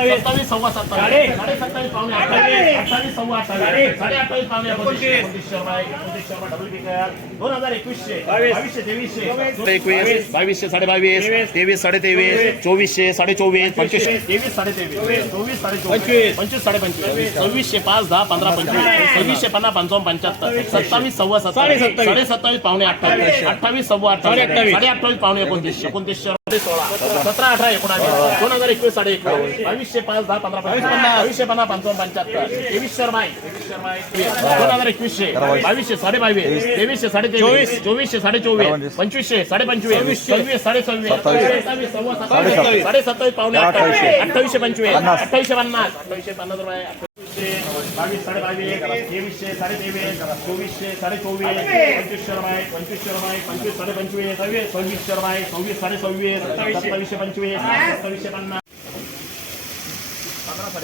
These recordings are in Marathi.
चोवीस साडे- सत्तावीस सव्वा सत्तावीस. साडे. सत्तावीस पावणे अठ्ठावीस अठ्ठावीस सव्वा अठ्ठावीस साडे. अठ्ठावीस पावणे एकोणतीस. एकोणतीस शर्मा एकोणतीस शर्मा डबल बिकर दोन हजार एकवीसशे. बावीसशे तेवीसशे. एकवीस बावीसशे साडे बावीस तेवीस साडे तेवीस चोवीसशे साडे चोवीस पंचवीसशे तेवीस साडे तेवीस चोवीस साडे चोवीस पंचवीस साडे पंचवीस सव्वीसशे पाच दहा पंधरा पंचवीस. सव्वीसशे पन्नास पंचावन्न पंच्याहत्तर सत्तावीस. सव्वा सत्तावीस साडे सत्तावीस. पावणे अठ्ठावीस अठ्ठावीस. सव्वा अठ्ठावीस साडे अठ्ठावीस. पावणे एकोणतीस एकोणतीस साडे सोळा सतरा अठरा एकोणावीस. दोन हजार एकवीस साडे एकवीस बावीसशे पाच दहा पंधरा पंचवीस बावीसशे पन्नास पंचावन्न पंच्याहत्तर तेवीस शर्मा शर्मा दोन हजार एकवीसशे बावीसशे साडे बावीस तेवीसशे साडे तेवीस चोवीसशे साडे चोवीस पंचवीसशे साडे पंचवीस सव्वीस साडे सव्वीस सत्तावीस सव्वा सत्तावीस साडे सत्तावीस पावणे अठ्ठावीस अठ्ठावीसशे पंचवीस अठ्ठावीसशे पन्नास अठ्ठावीसशे पन्नास रुपये बावीस साडे बावीस तेवीसशे साडे तेवीस चोवीसशे साडे चोवीस पंचवीस शर्माय पंचवीस शर्माय पंचवीस साडे पंचवीस सव्वीस सव्वीस शर्माय सव्वीस साडे सव्वीस सत्तावीसशे पंचवीस सत्तावीसशे पन्नास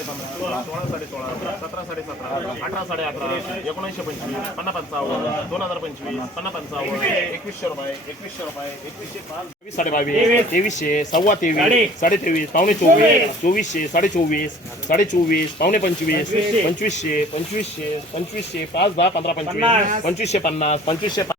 पंधरा सोळा साडे सोळा सतरा साडे सतरा अठरा साडे अकरा एकोणऐंशी पंचवीस पन्नास पंचावन्न दोन हजार पंचवीस पन्नास पंचावन्न एकवीसशे रुपये एकवीसशे रुपये एकवीसशे पाच बावीस साडे बावीस तेवीसशे सव्वा तेवीस साडे तेवीस पावणे चोवीस चोवीसशे साडे चोवीस साडे चोवीस पावणे पंचवीस पंचवीसशे पंचवीसशे पंचवीसशे पाच दहा पंधरा पंचवीस पंचवीसशे पन्नास पंचवीसशे